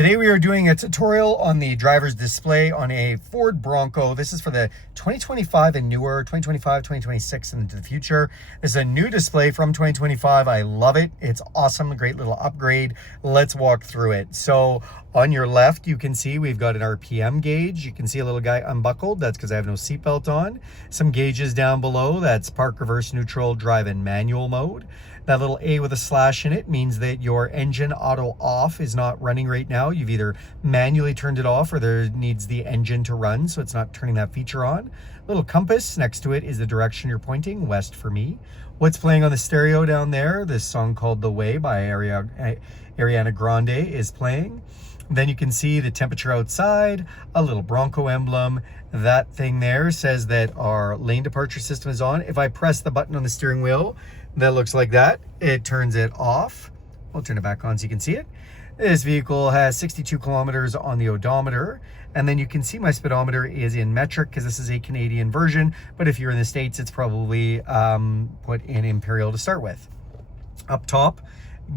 Today we are doing a tutorial on the driver's display on a Ford Bronco. This is for the 2025 and newer, 2025, 2026 and into the future. This is a new display from 2025. I love it. It's awesome. A great little upgrade. Let's walk through it. So on your left, you can see we've got an RPM gauge. You can see a little guy unbuckled. That's because I have no seatbelt on. Some gauges down below. That's park, reverse, neutral, drive, and manual mode. That little A with a slash in it means that your engine auto off is not running right now. You've either manually turned it off or there needs the engine to run, so it's not turning that feature on. Little compass next to it is the direction you're pointing, west for me. What's playing on the stereo down there? This song called The Way by Ariana Grande is playing. Then you can see the temperature outside, a little Bronco emblem. That thing there says that our lane departure system is on. If I press the button on the steering wheel, that looks like that. It turns it off. I'll turn it back on so you can see it. This vehicle has 62 kilometers on the odometer. And then you can see my speedometer is in metric because this is a Canadian version. But if you're in the States, it's probably put in imperial to start with. Up top,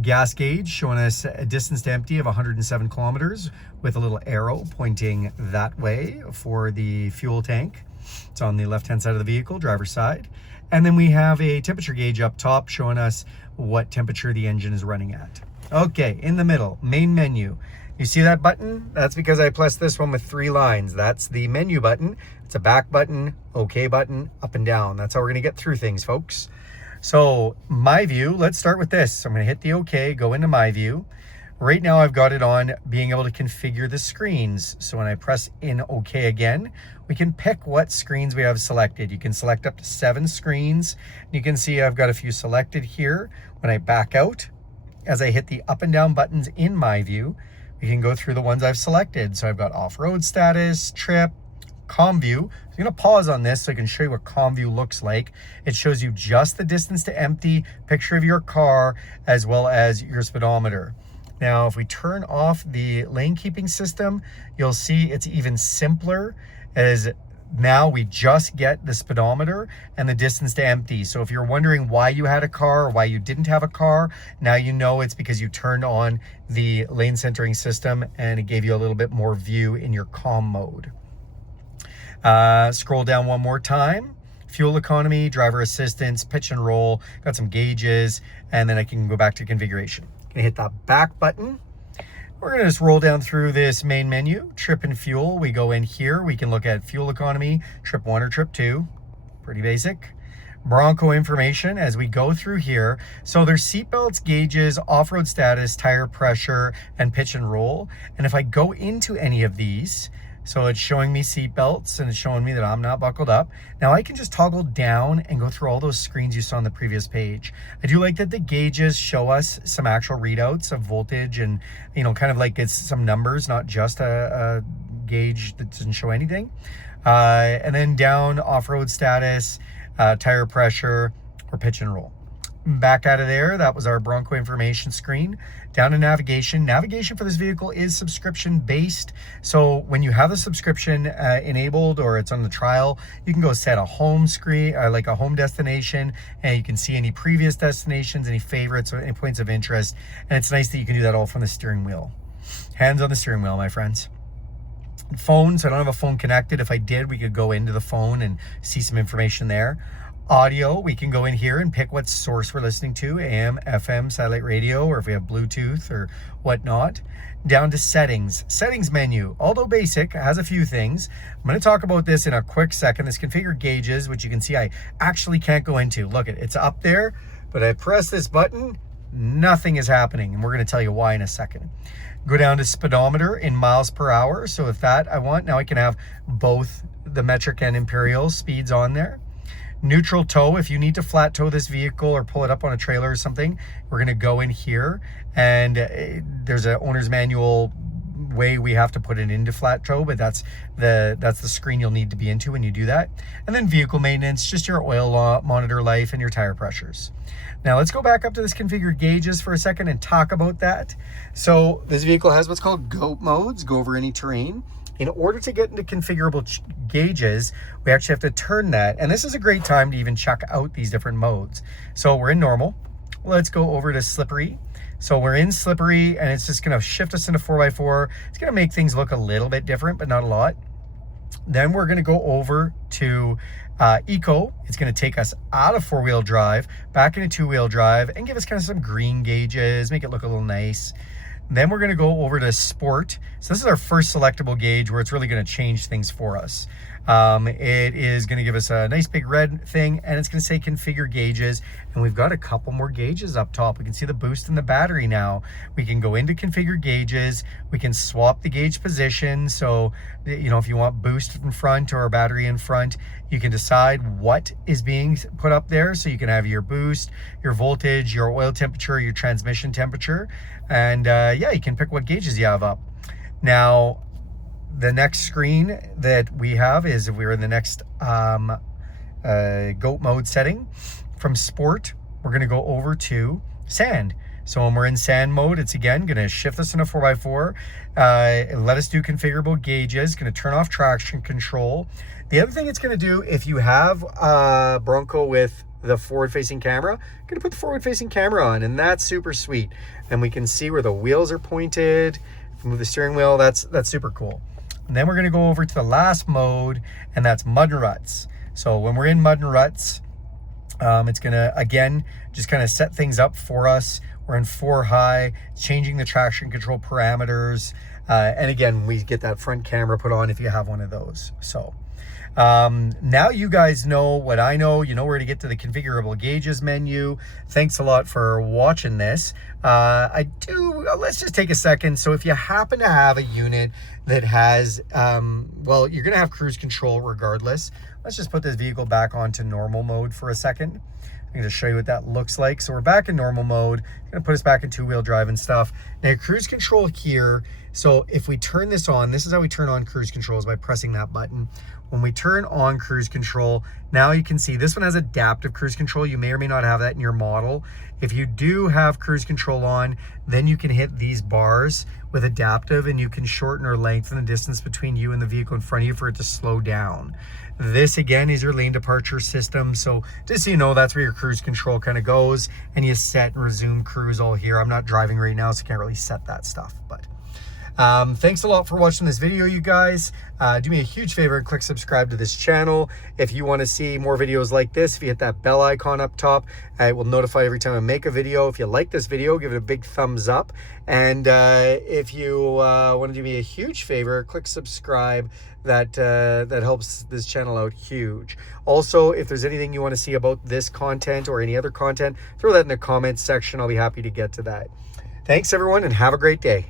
gas gauge showing us a distance to empty of 107 kilometers with a little arrow pointing that way for the fuel tank. It's on the left-hand side of the vehicle, driver's side. And then we have a temperature gauge up top showing us what temperature the engine is running at. Okay, in the middle, main menu. You see that button? That's because I pressed this one with 3 lines. That's the menu button. It's a back button, OK button, up and down. That's how we're gonna get through things, folks. So my view, let's start with this. I'm gonna hit the OK, go into my view. Right now I've got it on being able to configure the screens. So when I press in OK again, we can pick what screens we have selected. You can select up to 7 screens. You can see I've got a few selected here. When I back out, as I hit the up and down buttons in my view, we can go through the ones I've selected. So I've got off-road status, trip, comm view. I'm gonna pause on this so I can show you what comm view looks like. It shows you just the distance to empty, picture of your car, as well as your speedometer. Now, if we turn off the lane keeping system, you'll see it's even simpler, as now we just get the speedometer and the distance to empty. So if you're wondering why you had a car or why you didn't have a car, now you know it's because you turned on the lane centering system and it gave you a little bit more view in your comm mode. Scroll down one more time. Fuel economy, driver assistance, pitch and roll, got some gauges, and then I can go back to configuration. Gonna hit that back button. We're gonna just roll down through this main menu, trip and fuel. We go in here, we can look at fuel economy, trip 1 or trip 2, pretty basic. Bronco information as we go through here. So there's seatbelts, gauges, off-road status, tire pressure, and pitch and roll. And if I go into any of these, so it's showing me seatbelts and it's showing me that I'm not buckled up. Now I can just toggle down and go through all those screens you saw on the previous page. I do like that the gauges show us some actual readouts of voltage and, you know, kind of like it's some numbers, not just a gauge that doesn't show anything. And then down, off-road status, tire pressure, or pitch and roll. Back out of there, that was our Bronco information screen. Down to navigation. Navigation for this vehicle is subscription based. So when you have the subscription enabled or it's on the trial, you can go set a home screen, like a home destination, and you can see any previous destinations, any favorites, or any points of interest. And it's nice that you can do that all from the steering wheel. Hands on the steering wheel, my friends. Phone, so I don't have a phone connected. If I did, we could go into the phone and see some information there. Audio, we can go in here and pick what source we're listening to, AM, FM, satellite radio, or if we have Bluetooth or whatnot. Down to settings. Settings menu, although basic, has a few things. I'm going to talk about this in a quick second. This configure gauges, which you can see I actually can't go into. Look, it's up there, but I press this button, nothing is happening, and we're going to tell you why in a second. Go down to speedometer in miles per hour. So if that I want, now I can have both the metric and imperial speeds on there. Neutral tow, if you need to flat tow this vehicle or pull it up on a trailer or something, we're gonna go in here and there's an owner's manual way we have to put it into flat tow, but that's the screen you'll need to be into when you do that. And then vehicle maintenance, just your oil monitor life and your tire pressures. Now let's go back up to this configure gauges for a second and talk about that. So this vehicle has what's called GOAT modes, go over any terrain. In order to get into configurable gauges, we actually have to turn that. And this is a great time to even check out these different modes. So we're in normal. Let's go over to slippery. So we're in slippery, and it's just gonna shift us into 4x4. It's gonna make things look a little bit different, but not a lot. Then we're gonna go over to Eco. It's gonna take us out of 4-wheel drive, back into 2-wheel drive, and give us kind of some green gauges, make it look a little nice. Then we're gonna go over to Sport. So this is our first selectable gauge where it's really gonna change things for us. It is gonna give us a nice big red thing, and it's gonna say configure gauges. And we've got a couple more gauges up top. We can see the boost and the battery now. We can go into configure gauges. We can swap the gauge position. So, you know, if you want boost in front or battery in front, you can decide what is being put up there. So you can have your boost, your voltage, your oil temperature, your transmission temperature. And yeah, you can pick what gauges you have up. Now, the next screen that we have is if we're in the next goat mode setting. From Sport, we're gonna go over to Sand. So when we're in sand mode, it's again gonna shift us into 4x4, let us do configurable gauges, gonna turn off traction control. The other thing it's gonna do, if you have a Bronco with the forward-facing camera, gonna put the forward-facing camera on, and that's super sweet. And we can see where the wheels are pointed. If we move the steering wheel, that's super cool. And then we're gonna go over to the last mode, and that's Mud and Ruts. So when we're in Mud and Ruts, it's gonna, again, just kind of set things up for us. We're in 4 high, changing the traction control parameters. And again, we get that front camera put on if you have one of those. So now you guys know what I know. You know where to get to the configurable gauges menu. Thanks a lot for watching this. Let's just take a second. So if you happen to have a unit that has, well, you're gonna have cruise control regardless. Let's just put this vehicle back onto normal mode for a second. I'm gonna show you what that looks like. So we're back in normal mode. It's gonna put us back in 2-wheel drive and stuff. Now cruise control here. So if we turn this on, this is how we turn on cruise control, is by pressing that button. When we turn on cruise control, now you can see this one has adaptive cruise control. You may or may not have that in your model. If you do have cruise control on, then you can hit these bars with adaptive, and you can shorten or lengthen the distance between you and the vehicle in front of you for it to slow down. This again is your lane departure system. So just so you know, that's where your cruise control kind of goes, and you set and resume cruise all here. I'm not driving right now, so I can't really set that stuff, but thanks a lot for watching this video, you guys. Do me a huge favor and click subscribe to this channel. If you want to see more videos like this, if you hit that bell icon up top, it will notify every time I make a video. If you like this video, give it a big thumbs up. And if you want to do me a huge favor, click subscribe. That helps this channel out huge. Also, if there's anything you want to see about this content or any other content, throw that in the comments section. I'll be happy to get to that. Thanks, everyone, and have a great day.